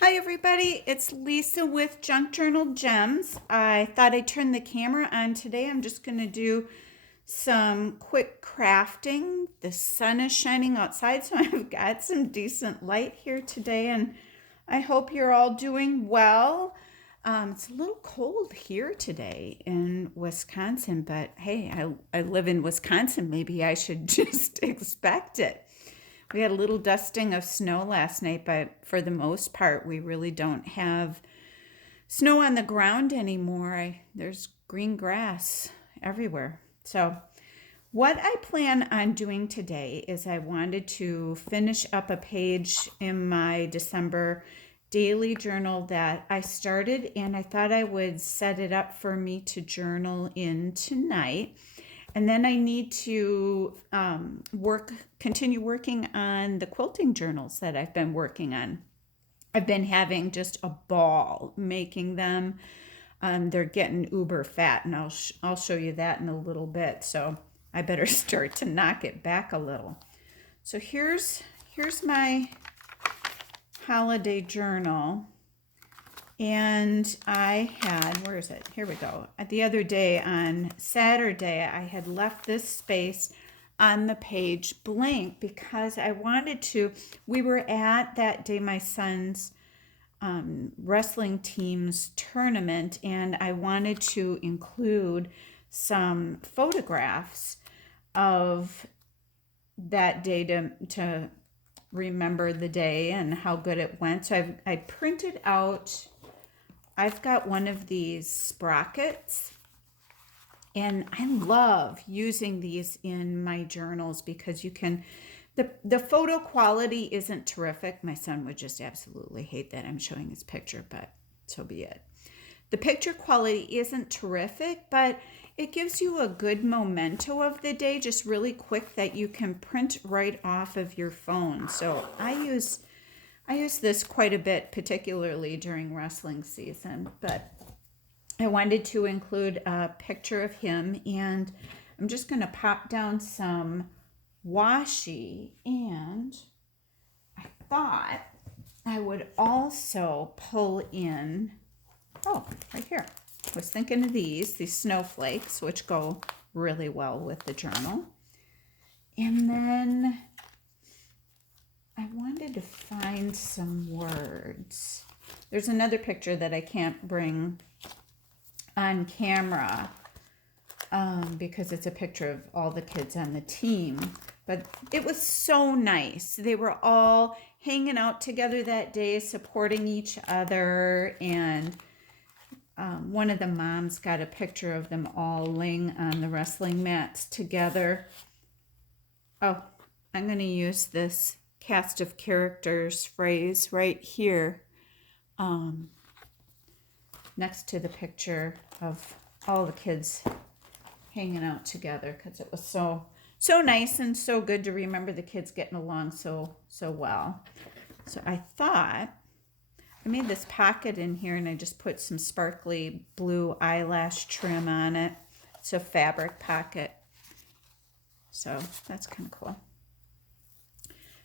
Hi everybody, it's Lisa with Junk Journal Gems. I thought I'd turn the camera on today. I'm just going to do some quick crafting. The sun is shining outside, so I've got some decent light here today, and I hope you're all doing well. It's a little cold here today in Wisconsin, but hey, I live in Wisconsin. Maybe I should just expect it. We had a little dusting of snow last night, but for the most part, we really don't have snow on the ground anymore. There's green grass everywhere. So, what I plan on doing today is I wanted to finish up a page in my December daily journal that I started, and I thought I would set it up for me to journal in tonight. And then I need to continue working on the quilting journals that I've been working on. I've been having just a ball making them. They're getting uber fat, and I'll show you that in a little bit. So I better start to knock it back a little. So here's my holiday journal. And I had, where is it? Here we go. The other day on Saturday, I had left this space on the page blank because I wanted to. We were at that day my son's wrestling team's tournament, and I wanted to include some photographs of that day to remember the day and how good it went. So I printed out. I've got one of these sprockets, and I love using these in my journals because you can, the photo quality isn't terrific. My son would just absolutely hate that I'm showing his picture, but so be it. The picture quality isn't terrific, but it gives you a good memento of the day, just really quick, that you can print right off of your phone. So I use this quite a bit, particularly during wrestling season, but I wanted to include a picture of him, and I'm just going to pop down some washi, and I thought I would also pull in, right here. I was thinking of these snowflakes, which go really well with the journal. And then I wanted to find some words. There's another picture that I can't bring on camera because it's a picture of all the kids on the team. But it was so nice. They were all hanging out together that day, supporting each other. And one of the moms got a picture of them all laying on the wrestling mats together. Oh, I'm going to use this cast of characters phrase right here next to the picture of all the kids hanging out together, because it was so nice and so good to remember the kids getting along so well. So I thought I made this pocket in here, and I just put some sparkly blue eyelash trim on it. It's a fabric pocket, so that's kind of cool.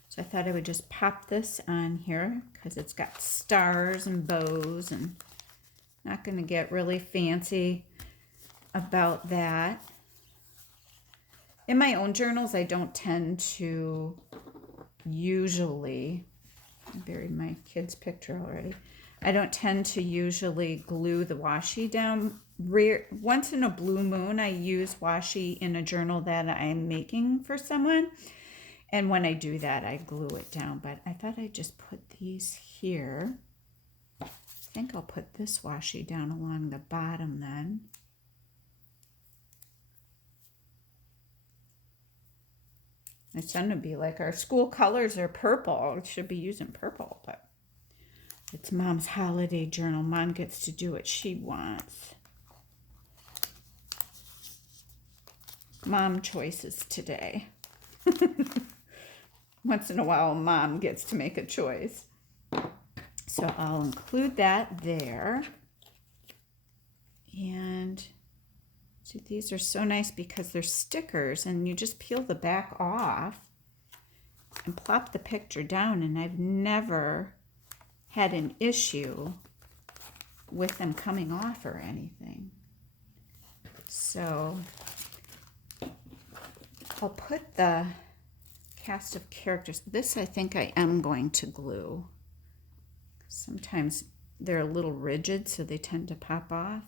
So I thought I would just pop this on here because it's got stars and bows, and not going to get really fancy about that. In my own journals, I don't tend to usually, I buried my kid's picture already. I don't tend to usually glue the washi down. Once in a blue moon, I use washi in a journal that I'm making for someone. And when I do that, I glue it down. But I thought I'd just put these here. I think I'll put this washi down along the bottom then. My son would be like, our school colors are purple. It should be using purple, but it's Mom's holiday journal. Mom gets to do what she wants. Mom choices today. Once in a while, Mom gets to make a choice. So I'll include that there. And see, these are so nice because they're stickers, and you just peel the back off and plop the picture down. And I've never had an issue with them coming off or anything. So I'll put the cast of characters. This I think I am going to glue. Sometimes they're a little rigid, so they tend to pop off.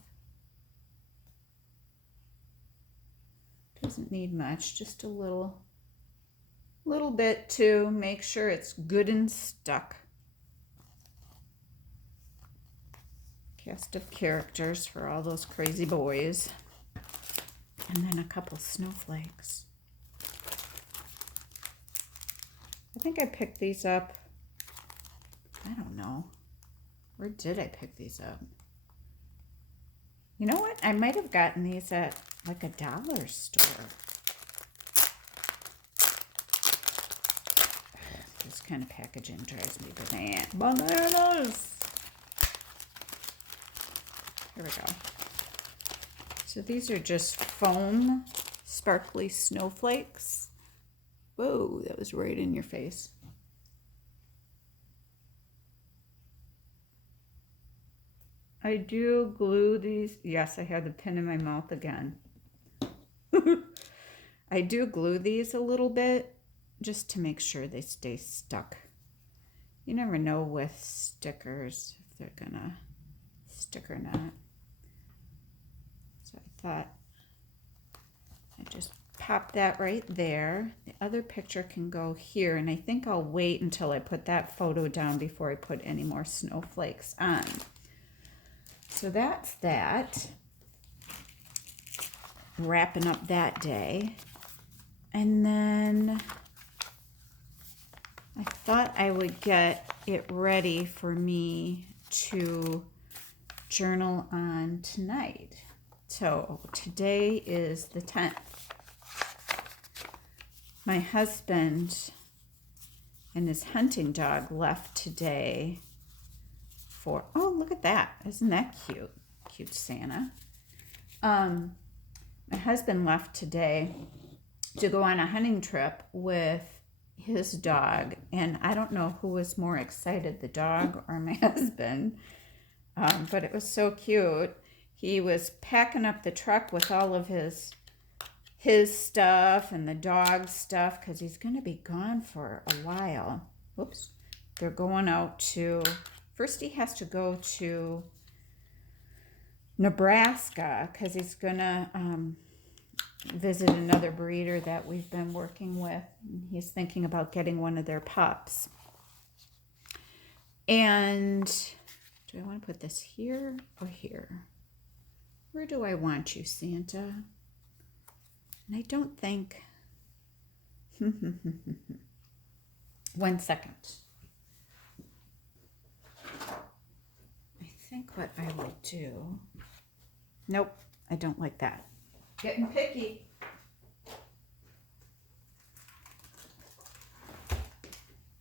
Doesn't need much, just a little bit to make sure it's good and stuck. Cast of characters for all those crazy boys. And then a couple snowflakes. I think I picked these up. I don't know. Where did I pick these up? You know what? I might have gotten these at like a dollar store. This kind of packaging drives me bananas. Here we go. So these are just foam sparkly snowflakes. Whoa, that was right in your face. I do glue these. Yes, I had the pin in my mouth again. I do glue these a little bit just to make sure they stay stuck. You never know with stickers if they're gonna stick or not. So I thought I'd just pop that right there. The other picture can go here, and I think I'll wait until I put that photo down before I put any more snowflakes on. So that's that. Wrapping up that day. And then I thought I would get it ready for me to journal on tonight. So today is the 10th. My husband and his hunting dog left today for, oh, look at that. Isn't that cute? Cute Santa. My husband left today to go on a hunting trip with his dog, and I don't know who was more excited, the dog or my husband, but it was so cute. He was packing up the truck with all of his stuff and the dog's stuff because he's going to be gone for a while. Whoops. They're going out to, first he has to go to Nebraska because he's going to visit another breeder that we've been working with. He's thinking about getting one of their pups. And do I want to put this here or here? Where do I want you, Santa? And I don't think... 1 second. I think what I will do... Nope, I don't like that. Getting picky.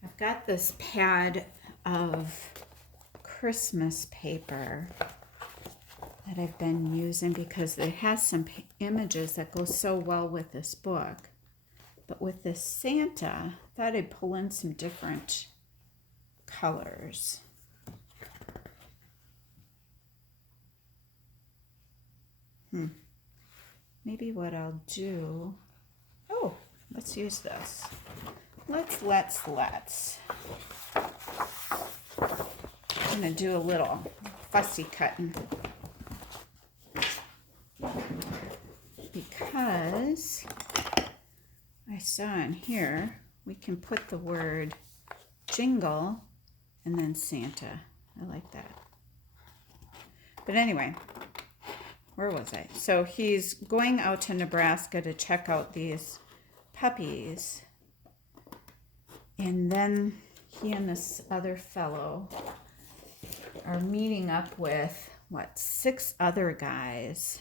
I've got this pad of Christmas paper that I've been using because it has some images that go so well with this book. But with this Santa, I thought I'd pull in some different colors. Maybe what I'll do... Oh, let's use this. Let's. I'm going to do a little fussy cutting. Because I saw in here, we can put the word jingle and then Santa. I like that. But anyway, where was I? So he's going out to Nebraska to check out these puppies. And then he and this other fellow are meeting up with, 6 other guys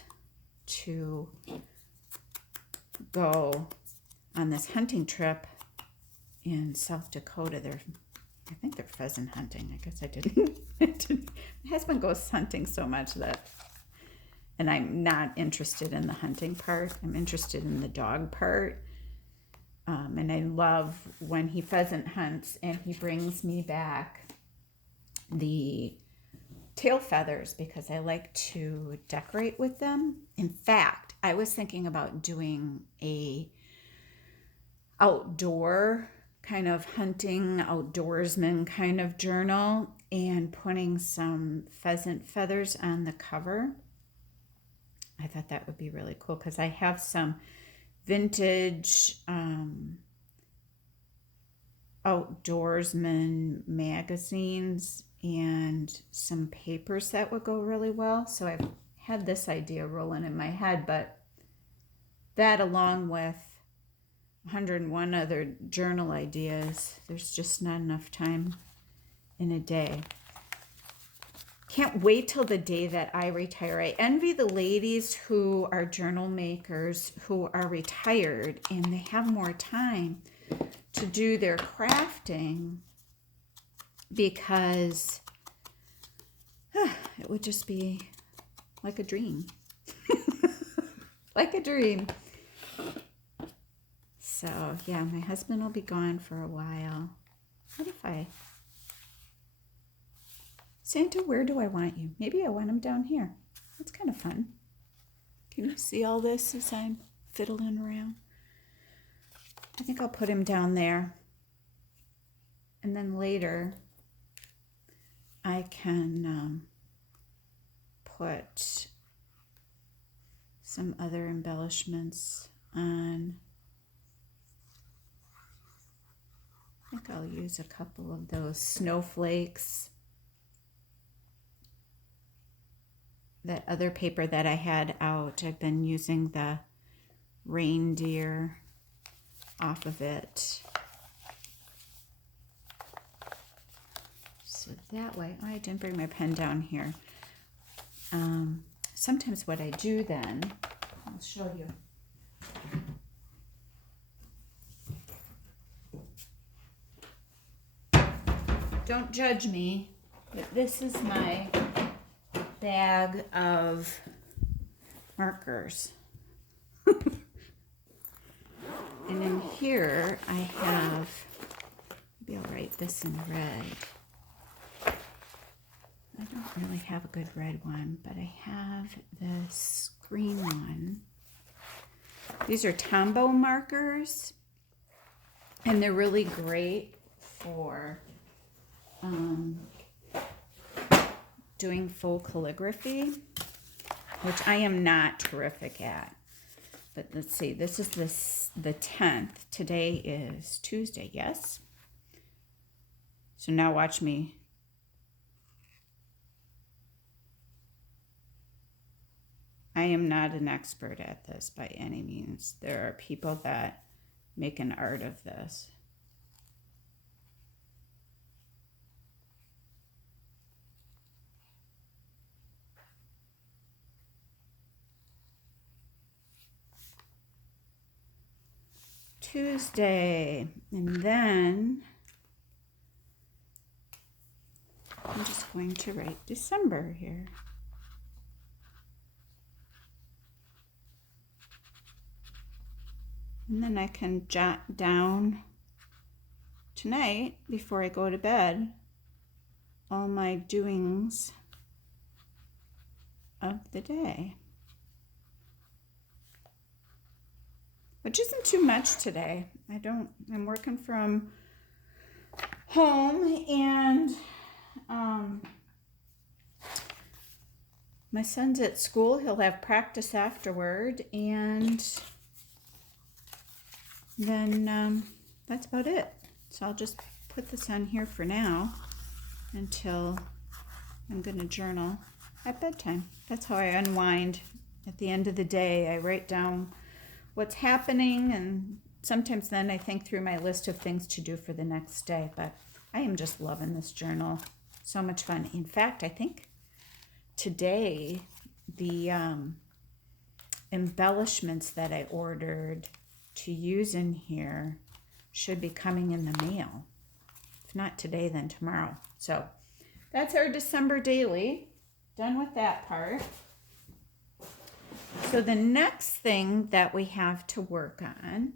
to go on this hunting trip in South Dakota. I think they're pheasant hunting. I guess I didn't. My husband goes hunting so much that, and I'm not interested in the hunting part. I'm interested in the dog part. And I love when he pheasant hunts and he brings me back the tail feathers because I like to decorate with them. In fact, I was thinking about doing a outdoor kind of hunting outdoorsman kind of journal and putting some pheasant feathers on the cover. I thought that would be really cool because I have some vintage outdoorsman magazines and some papers that would go really well. So I've had this idea rolling in my head, but that along with 101 other journal ideas, there's just not enough time in a day. Can't wait till the day that I retire. I envy the ladies who are journal makers who are retired and they have more time to do their crafting because it would just be like a dream. Like a dream. So, yeah, my husband will be gone for a while. What if Santa, where do I want you? Maybe I want him down here. That's kind of fun. Can you see all this as I'm fiddling around? I think I'll put him down there. And then later, I can put some other embellishments on. I think I'll use a couple of those snowflakes. That other paper that I had out, I've been using the reindeer off of it. So that way, I didn't bring my pen down here. Sometimes what I do then, I'll show you. Don't judge me, but this is my bag of markers. And in here I have, maybe I'll write this in red. I don't really have a good red one, but I have this green one. These are Tombow markers, and they're really great for doing full calligraphy, which I am not terrific at. But let's see, this is the 10th. Today is Tuesday, yes? So now watch me. I am not an expert at this by any means. There are people that make an art of this. Tuesday, and then I'm just going to write December here. And then I can jot down tonight, before I go to bed, all my doings of the day. Which isn't too much today. I'm working from home, and my son's at school. He'll have practice afterward, and then that's about it. So I'll just put this on here for now until I'm going to journal at bedtime. That's how I unwind. At the end of the day, I write down what's happening, and sometimes then I think through my list of things to do for the next day. But I am just loving this journal. So much fun. In fact, I think today the embellishments that I ordered to use in here should be coming in the mail. If not today, then tomorrow. So that's our December daily. Done with that part. So the next thing that we have to work on,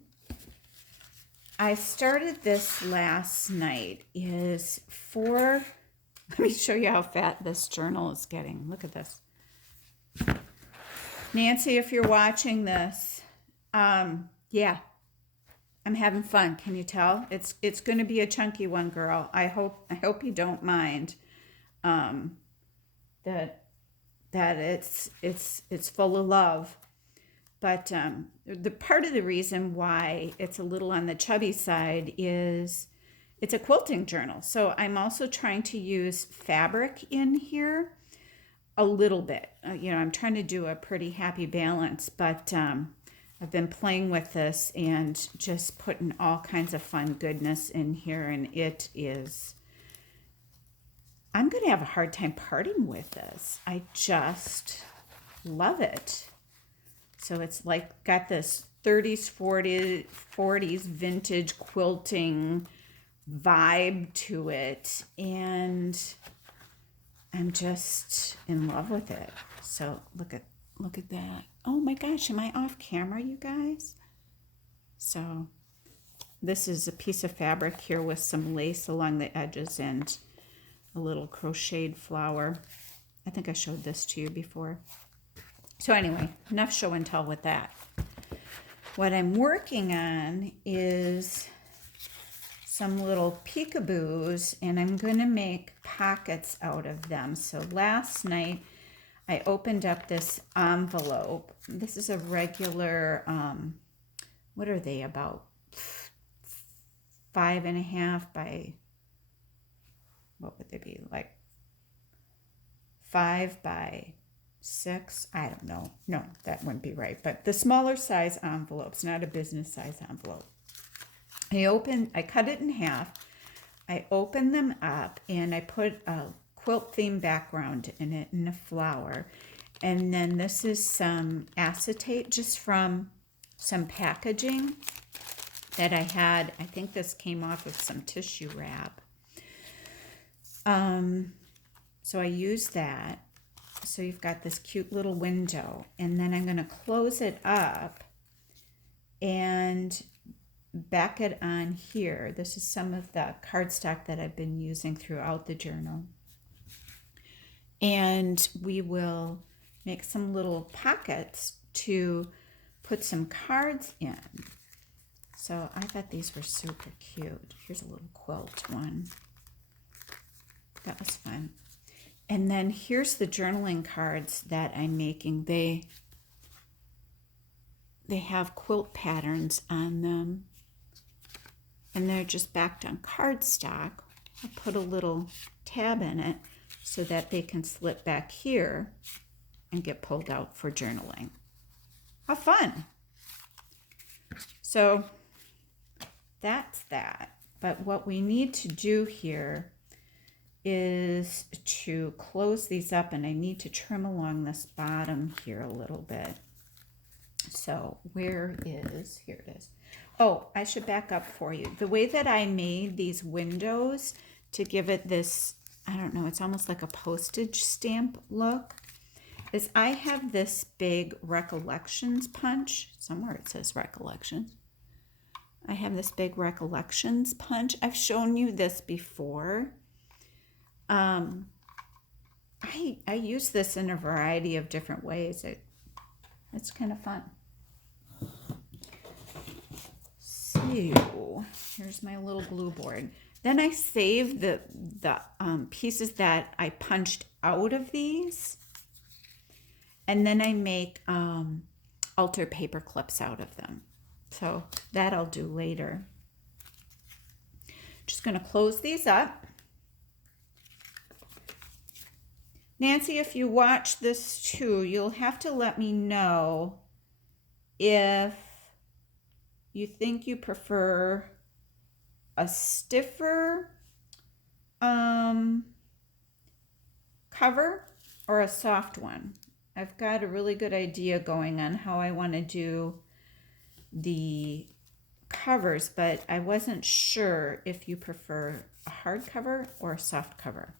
I started this last night, is for Let me show you how fat this journal is getting. Look at this. Nancy, if you're watching this, yeah, I'm having fun. Can you tell? It's going to be a chunky one, girl. I hope you don't mind. That it's full of love. But the part of the reason why it's a little on the chubby side is it's a quilting journal. So I'm also trying to use fabric in here a little bit. I'm trying to do a pretty happy balance, but I've been playing with this and just putting all kinds of fun goodness in here, and I'm going to have a hard time parting with this. I just love it. So it's like got this 30s, 40s vintage quilting vibe to it, and I'm just in love with it. So look at that. Oh my gosh, am I off camera, you guys? So this is a piece of fabric here with some lace along the edges and a little crocheted flower. I think I showed this to you before. So anyway, enough show and tell with that. What I'm working on is some little peekaboos, and I'm going to make pockets out of them. So last night I opened up this envelope. This is a regular, what are they, about 5.5 by, what would they be, like 5 by 6? I don't know. No, that wouldn't be right. But the smaller size envelopes, not a business size envelope. I cut it in half. I opened them up and I put a quilt theme background in it and a flower. And then this is some acetate just from some packaging that I had. I think this came off with some tissue wrap. So I used that. So you've got this cute little window, and then I'm going to close it up and back it on here. This is some of the cardstock that I've been using throughout the journal. And we will make some little pockets to put some cards in. So I thought these were super cute. Here's a little quilt one. That was fun. And then here's the journaling cards that I'm making. They have quilt patterns on them, and they're just backed on cardstock. I put a little tab in it so that they can slip back here and get pulled out for journaling. How fun! So that's that. But what we need to do here is to close these up, and I need to trim along this bottom here a little bit. So here it is. Oh, I should back up for you. The way that I made these windows to give it this, I don't know, it's almost like a postage stamp look, is I have this big Recollections punch. Somewhere it says Recollections. I have this big Recollections punch. I've shown you this before. I use this in a variety of different ways. It's kind of fun. So here's my little glue board. Then I save the pieces that I punched out of these, and then I make altar paper clips out of them. So that I'll do later. Just going to close these up. Nancy, if you watch this too, you'll have to let me know if you think you prefer a stiffer cover or a soft one. I've got a really good idea going on how I want to do the covers, but I wasn't sure if you prefer a hard cover or a soft cover.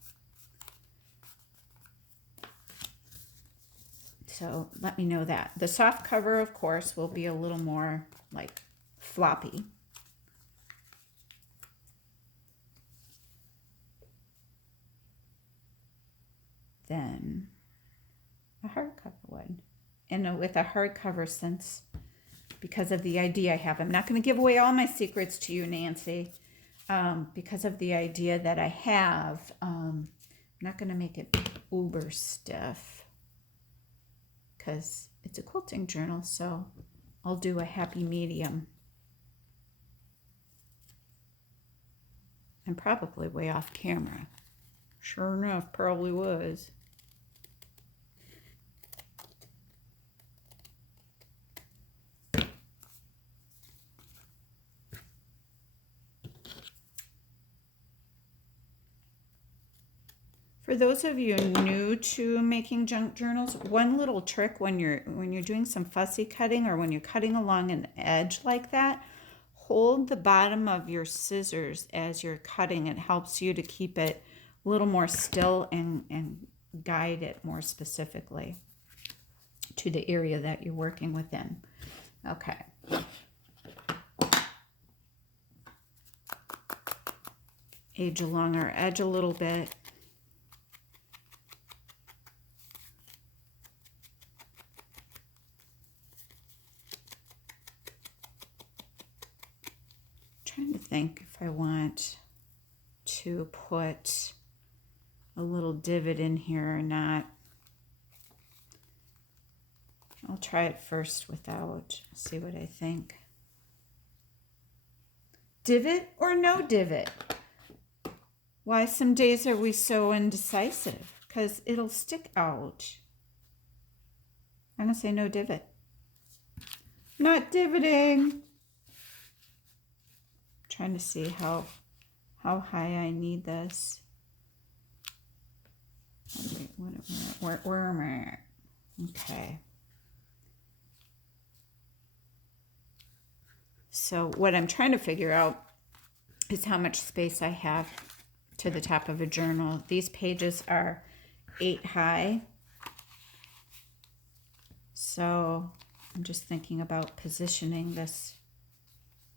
So let me know that. The soft cover, of course, will be a little more like floppy. than a hardcover would. And with a hardcover, because of the idea I have, I'm not going to give away all my secrets to you, Nancy, because of the idea that I have. I'm not going to make it uber stiff because it's a quilting journal, so I'll do a happy medium. I'm probably way off camera. Sure enough, probably was. For those of you new to making junk journals, one little trick when you're doing some fussy cutting or when you're cutting along an edge like that, hold the bottom of your scissors as you're cutting. It helps you to keep it a little more still and guide it more specifically to the area that you're working within. Okay. Age along our edge a little bit. Trying to think if I want to put a little divot in here or not. I'll try it first without, see what I think. Divot or no divot? Why some days are we so indecisive? Because it'll stick out. I'm going to say no divot. Not divoting. Trying to see how high I need this. Where am I? Okay. So what I'm trying to figure out is how much space I have to the top of a journal. These pages are 8 high. So I'm just thinking about positioning this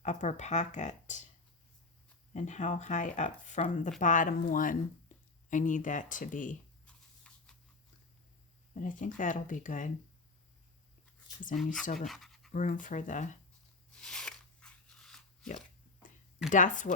upper pocket and how high up from the bottom one I need that to be. But I think that'll be good because then you still have room for the, yep. That's what